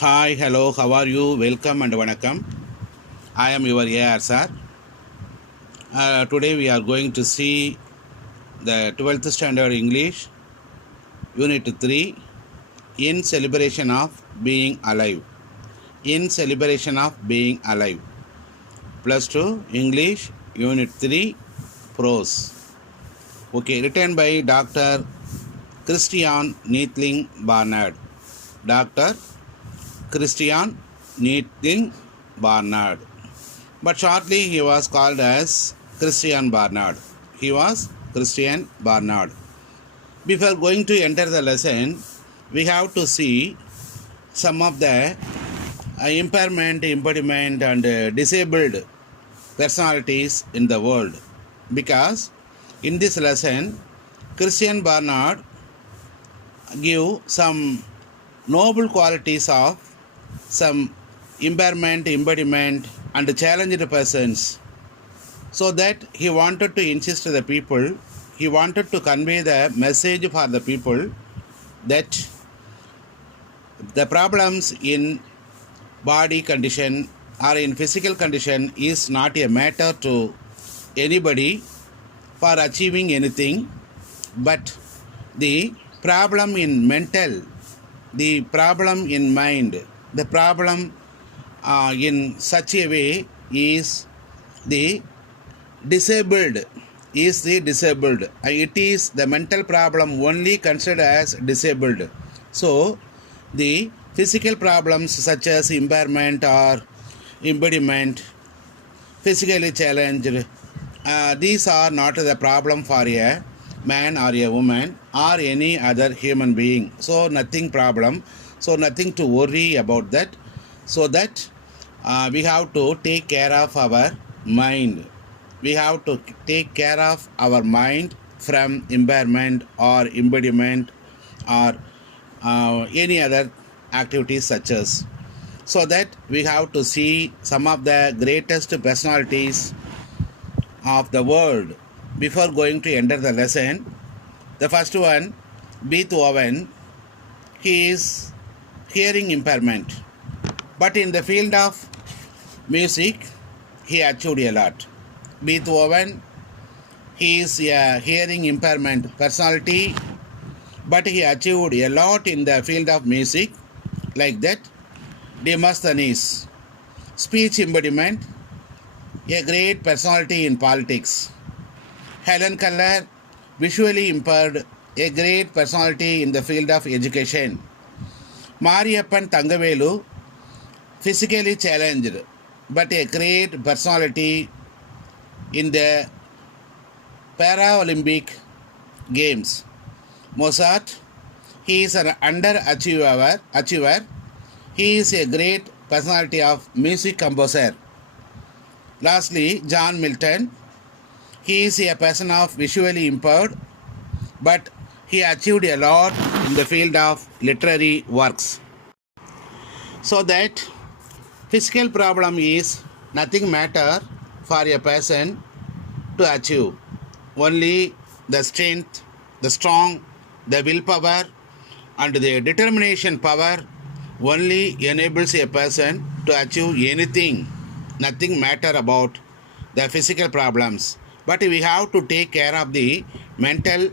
Hi, hello, how are you? Welcome and vanakkam. I am your AR sir. Today we are going to see the 12th standard English, Unit 3, in celebration of being alive. In celebration of being alive. Plus 2, English, Unit 3, prose. Okay, written by Dr. Christian Neethling Barnard. Dr. Christian Neethling Barnard. But shortly he was called as Christian Barnard. He was Christian Barnard. Before going to enter the lesson, we have to see some of the impairment, impediment, and disabled personalities in the world. Because in this lesson, Christian Barnard give some noble qualities of some impairment, impediment, and challenged persons, so that he wanted to insist to the people, he wanted to convey the message for the people that the problems in body condition or in physical condition is not a matter to anybody for achieving anything, but the problem in mental, the problem in mind, the problem in such a way is the disabled, it is the mental problem only considered as disabled. So the physical problems such as impairment or impediment, physically challenged, these are not the problem for a man or a woman or any other human being. So nothing problem, so nothing to worry about that. So that we have to take care of our mind. We have to take care of our mind from impairment or impediment or any other activities such as. So that we have to see some of the greatest personalities of the world. Before going to enter the lesson, the first one, Beethoven, he is hearing impairment, but in the field of music, he achieved a lot. Beethoven, he is a hearing impairment personality, but he achieved a lot in the field of music, like that. Demosthenes, speech impediment, a great personality in politics. Helen Keller, visually impaired, a great personality in the field of education. Mariyappan Thangavelu, physically challenged, but a great personality in the Paralympic Games. Mozart, he is an underachiever. He is a great personality of music composer. Lastly, John Milton, he is a person of visually impaired, but he achieved a lot in the field of literary works. So that physical problem is nothing matter for a person to achieve. Only the strength, the strong, the willpower and the determination power only enables a person to achieve anything. Nothing matter about the physical problems. But we have to take care of the mental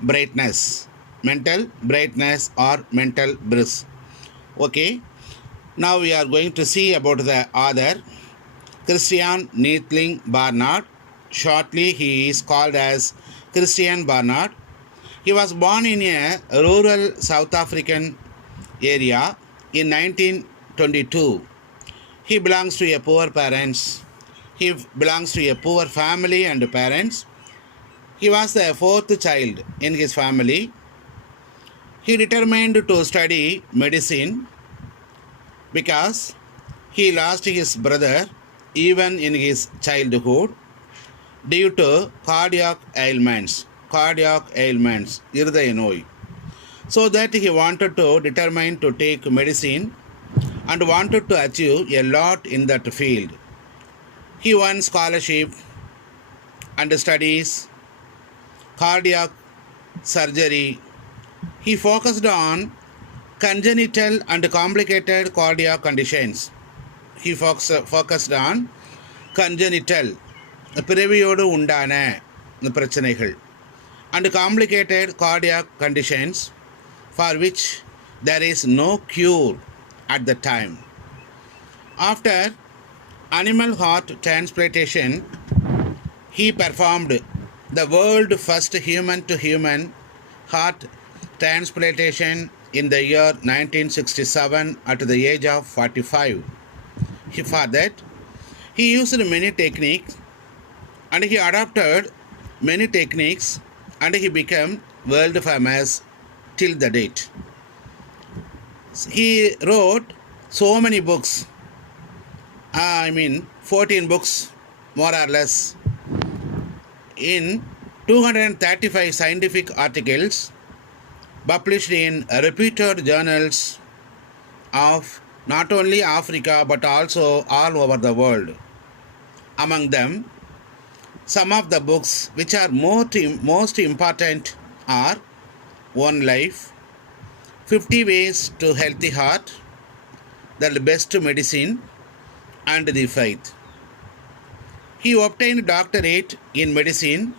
brightness or mental bliss. Okay. Now we are going to see about the author, Christian Neethling Barnard. Shortly he is called as Christian Barnard. He was born in a rural South African area in 1922. He belongs to a poor parents. He belongs to a poor family and parents. He was the fourth child in his family. He determined to study medicine because he lost his brother even in his childhood due to cardiac ailments, Irudaya Noi. So that he wanted to determine to take medicine and wanted to achieve a lot in that field. He won scholarship and studies cardiac surgery. He focused on congenital and complicated cardiac conditions. He focused on congenital பிறவியோடு உண்டான பிரச்சனைகள் and complicated cardiac conditions for which there is no cure at the time. After animal heart transplantation, he performed the world first human to human heart transplantation in the year 1967 at the age of 45. For that, he used many techniques and he adopted many techniques and he became world famous till the date. He wrote so many books, 14 books more or less, in 235 scientific articles published in reputed journals of not only Africa but also all over the world. Among them, some of the books which are most important are One Life, 50 Ways to Healthy Heart, The Best Medicine, and The Faith. He obtained doctorate in medicine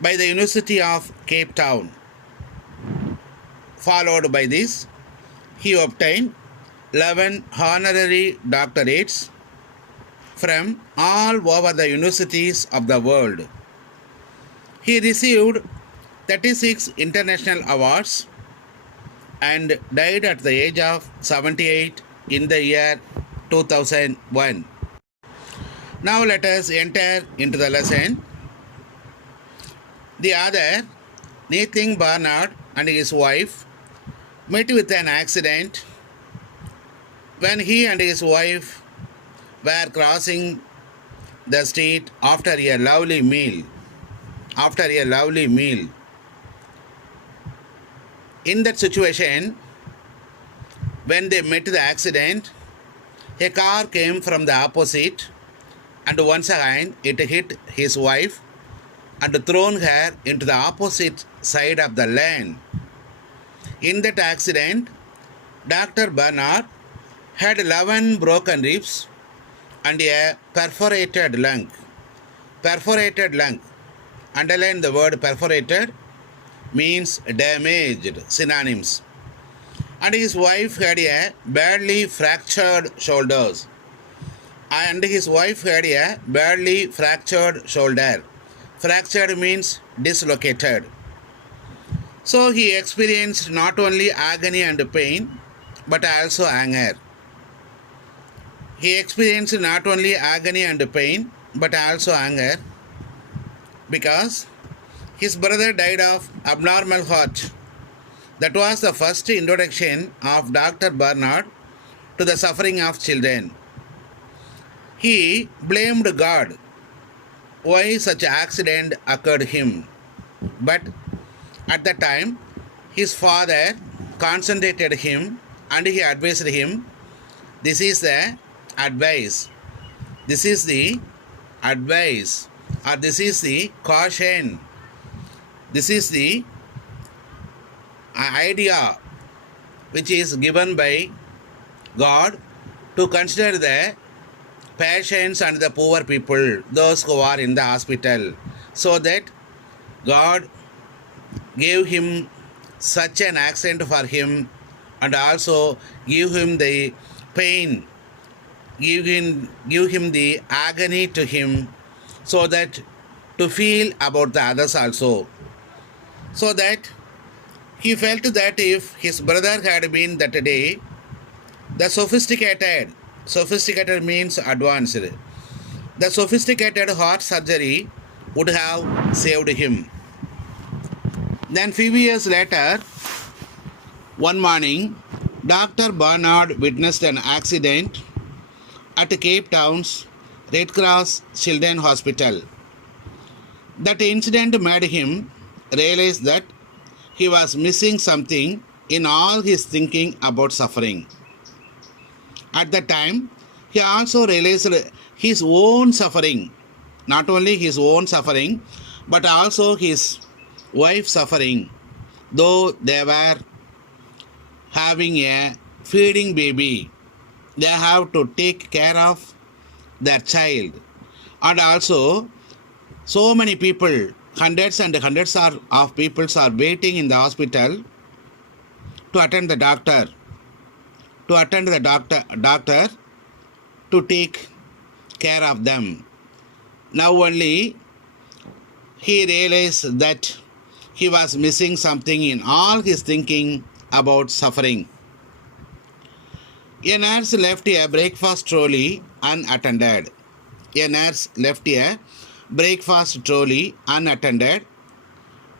by the University of Cape Town. Followed by this, he obtained 11 honorary doctorates from all over the universities of the world. He received 36 international awards and died at the age of 78 in the year 2001. Now let us enter into the lesson. The author, Nathan Barnard, and his wife met with an accident when he and his wife were crossing the street after a lovely meal. In that situation, when they met the accident, a car came from the opposite and once again it hit his wife and thrown her into the opposite side of the lane. In that accident, Dr. Barnard had 11 broken ribs and a perforated lung. Perforated lung. Underline the word perforated, means damaged, synonyms. And his wife had a badly fractured shoulders. Fractured means dislocated. So he experienced not only agony and pain, but also anger. Because his brother died of abnormal heart. That was the first introduction of Dr. Barnard to the suffering of children. He blamed God why such accident occurred him. But at that time, his father concentrated him and he advised him, this is the advice, or this is the caution, this is the idea which is given by God to consider the patients and the poor people, those who are in the hospital, so that God gave him such an accident for him and also give him the pain, give him the agony to him, so that to feel about the others also. So that he felt that if his brother had been that day, the sophisticated means advanced, the sophisticated heart surgery would have saved him. Then few years later, one morning, Dr. Barnard witnessed an accident at Cape Town's Red Cross Children's Hospital. That incident made him realize that he was missing something in all his thinking about suffering. At that time, he also realized his own suffering, not only his own suffering, but also his wife's suffering, though they were having a feeding baby. They have to take care of their child. And also, so many people, hundreds and hundreds of people are waiting in the hospital to attend the doctor, doctor to take care of them. Now only he realized that he was missing something in all his thinking about suffering. A nurse left a breakfast trolley unattended. A nurse left a breakfast trolley unattended.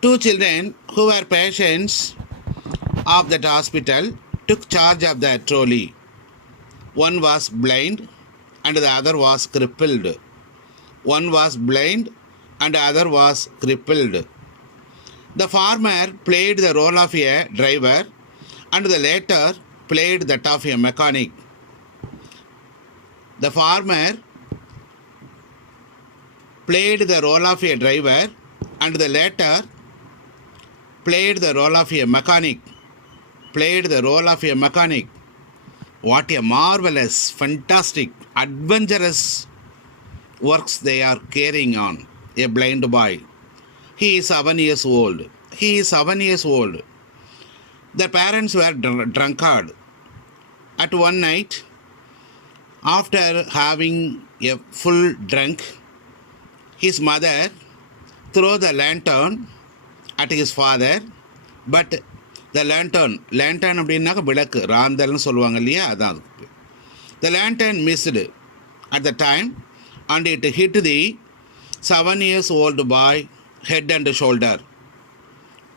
Two children who were patients of that hospital took charge of the trolley. One was blind and the other was crippled. One was blind and the other was crippled. The farmer played the role of a driver and the latter played that of a mechanic. The farmer played the role of a driver and the latter played the role of a mechanic. What a marvelous, fantastic, adventurous works they are carrying on. A blind boy. He is 7 years old. The parents were drunkard. At one night, after having a full drink, his mother threw the lantern at his father, but the lantern அப்படின்னாக்க விளக்கு ராந்தல்னு சொல்லுவாங்க இல்லையா, அதான். The lantern missed at the time and it hit the 7 years old boy head and shoulder,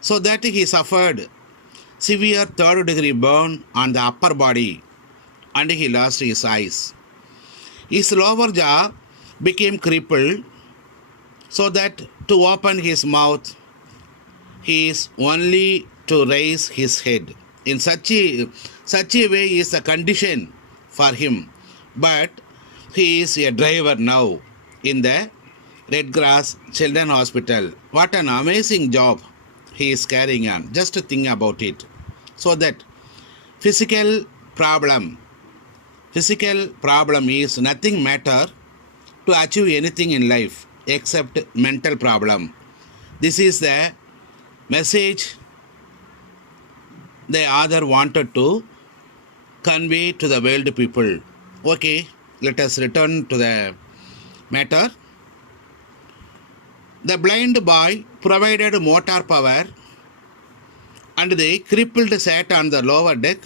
so that he suffered severe 3rd degree burn on the upper body and he lost his eyes. His lower jaw became crippled, so that to open his mouth he is only to raise his head. In such a way is the condition for him. But he is a driver now in the Red Cross Children Hospital. What an amazing job he is carrying on. Just to think about it. So that physical problem is nothing matter to achieve anything in life except mental problem. This is the message the author wanted to convey to the world people. Okay, let us return to the matter. The blind boy provided motor power and the crippled sat on the lower deck.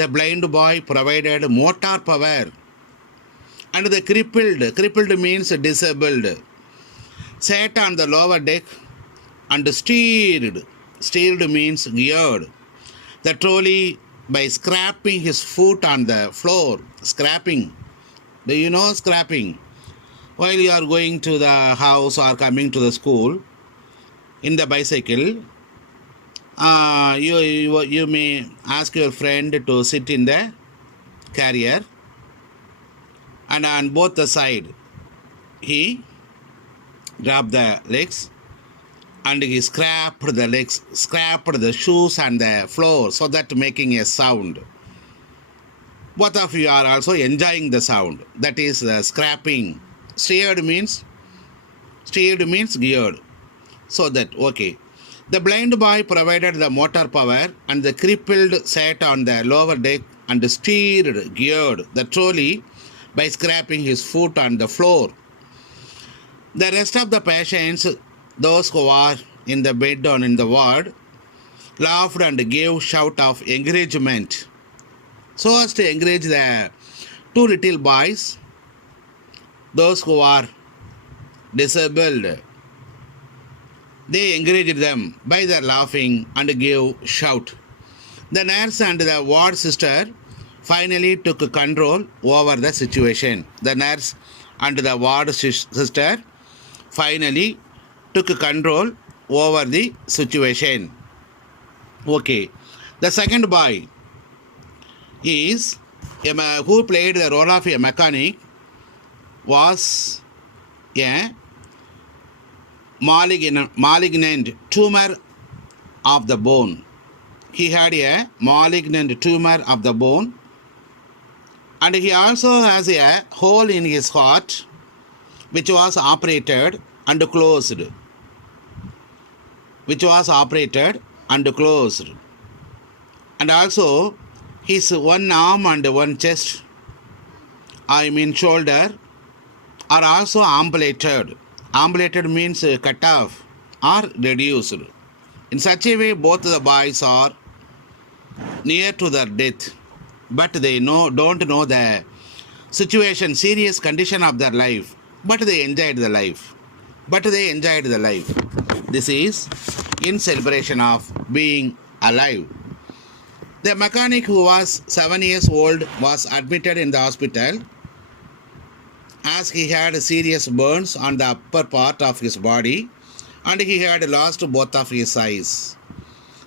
The blind boy provided motor power and the crippled means disabled, sat on the lower deck and steered means geared the trolley by scraping his foot on the floor. Scraping, do you know scraping? While you are going to the house or coming to the school in the bicycle, you may ask your friend to sit in the carrier, and on both the side he dropped the legs and he scraped the shoes and the floor, so that making a sound. Both of you are also enjoying the sound. That is scrapping. Steered means geared. So that, okay. The blind boy provided the motor power and the crippled sat on the lower deck and geared the trolley by scraping his foot on the floor. The rest of the patients, those who are in the bed or in the ward, laughed and gave shout of encouragement, so as to encourage the two little boys, those who are disabled. They encouraged them by their laughing and gave shout. The nurse and the ward sister finally took control over the situation. The nurse and the ward sister finally took control over the situation. Okay. The second boy is who played the role of a mechanic was a malignant tumor of the bone. he had a malignant tumor of the bone, and he also has a hole in his heart which was operated and closed. And also his one arm and one chest, I mean shoulder, are also amputated. Amputated means cut off or reduced. In such a way, both the boys are near to their death, but they don't know the situation, serious condition of their life, but they enjoyed the life. This is in celebration of being alive. The mechanic who was 7 years old was admitted in the hospital as he had serious burns on the upper part of his body and he had lost both of his eyes.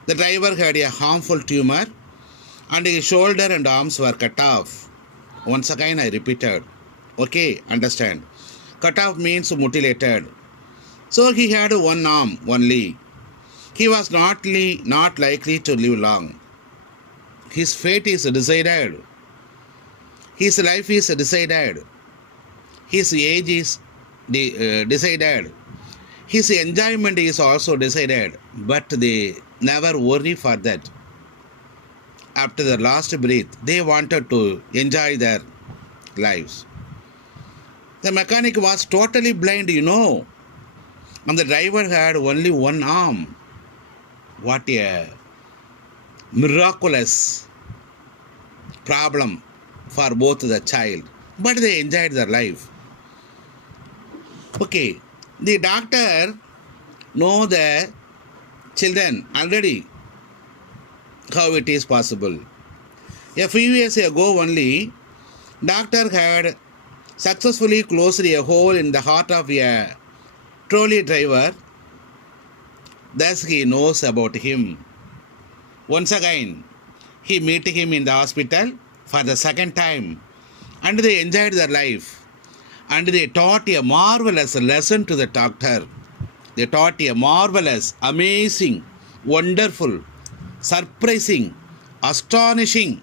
The driver had a harmful tumor and his shoulder and arms were cut off. Once again I repeated. Okay, understand. Cut off means mutilated. So he had one arm only. He was not likely to live long. His fate is decided. His life is decided. His age is decided. His enjoyment is also decided. But they never worry for that. After the last breath, they wanted to enjoy their lives. The mechanic was totally blind, and the driver had only one arm. What a miraculous problem for both the child. But they enjoyed their life. Okay, the doctor know the children already how it is possible. A few years ago only, doctor had successfully closed a hole in the heart of a trolley driver. Thus he knows about him. Once again, he met him in the hospital for the second time and they enjoyed their life. And they taught a marvelous lesson to the doctor. They taught a marvelous, amazing, wonderful, surprising, astonishing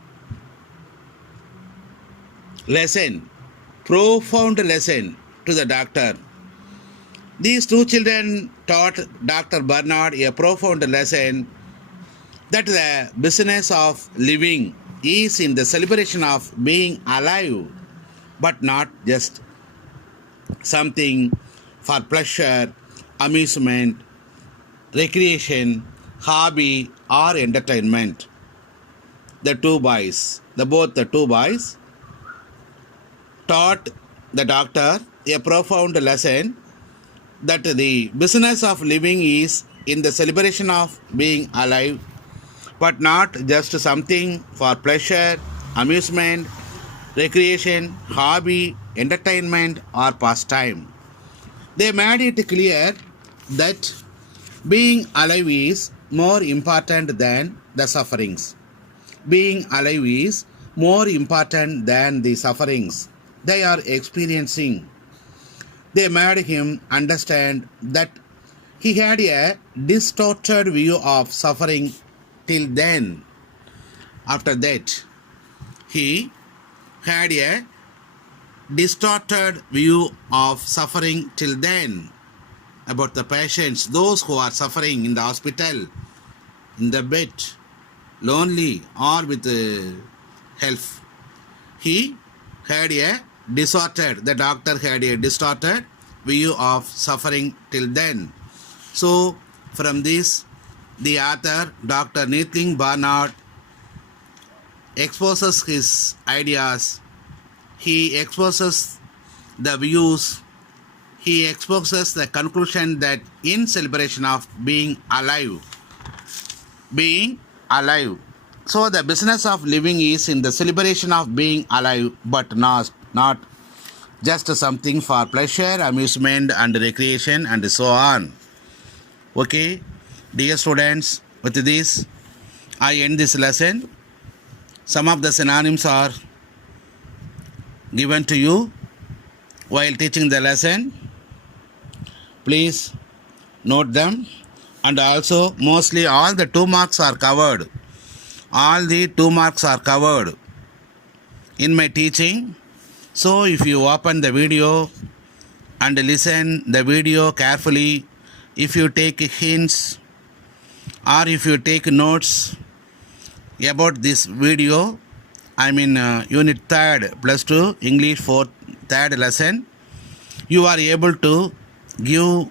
lesson, profound lesson to the doctor. These two children taught Dr. Bernard a profound lesson that the business of living is in the celebration of being alive, but not just something for pleasure, amusement, recreation, hobby, or entertainment. The two boys taught the doctor a profound lesson that the business of living is in the celebration of being alive, but not just something for pleasure, amusement, recreation, hobby, entertainment, or pastime. They made it clear that being alive is more important than the sufferings. Being alive is more important than the sufferings they are experiencing. They made him understand that he had a distorted view of suffering till then. After that, he had a distorted view of suffering till then about the patients, those who are suffering in the hospital, in the bed, lonely or with health. The doctor had a distorted view of suffering till then. So, from this, the author, Dr. Neethling Barnard, exposes his ideas, he exposes the views, he exposes the conclusion that in celebration of being alive, so the business of living is in the celebration of being alive, but not just something for pleasure, amusement and recreation and so on. Okay, dear students, with this I end this lesson. Some of the synonyms are given to you while teaching the lesson. Please note them, and also mostly all the 2 marks are covered all the 2 marks are covered in my teaching. So if you open the video and listen the video carefully, if you take hints or if you take notes about this video, I mean unit 3rd plus 2 English 4th 3rd lesson, you are able to give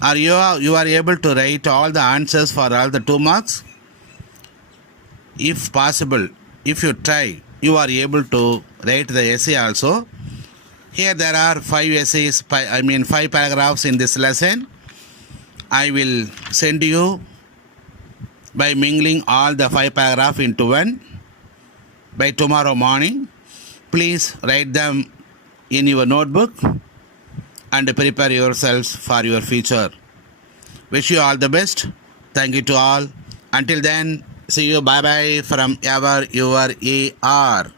or you are able to write all the answers for all the 2 marks. If possible, if you try, you are able to write the essay also. Here there are 5 essays, 5 paragraphs in this lesson. I will send you by mingling all the 5 paragraphs into one by tomorrow morning. Please write them in your notebook and prepare yourselves for your future. Wish you all the best. Thank you to all. Until then, see you. Bye bye from ever your AR.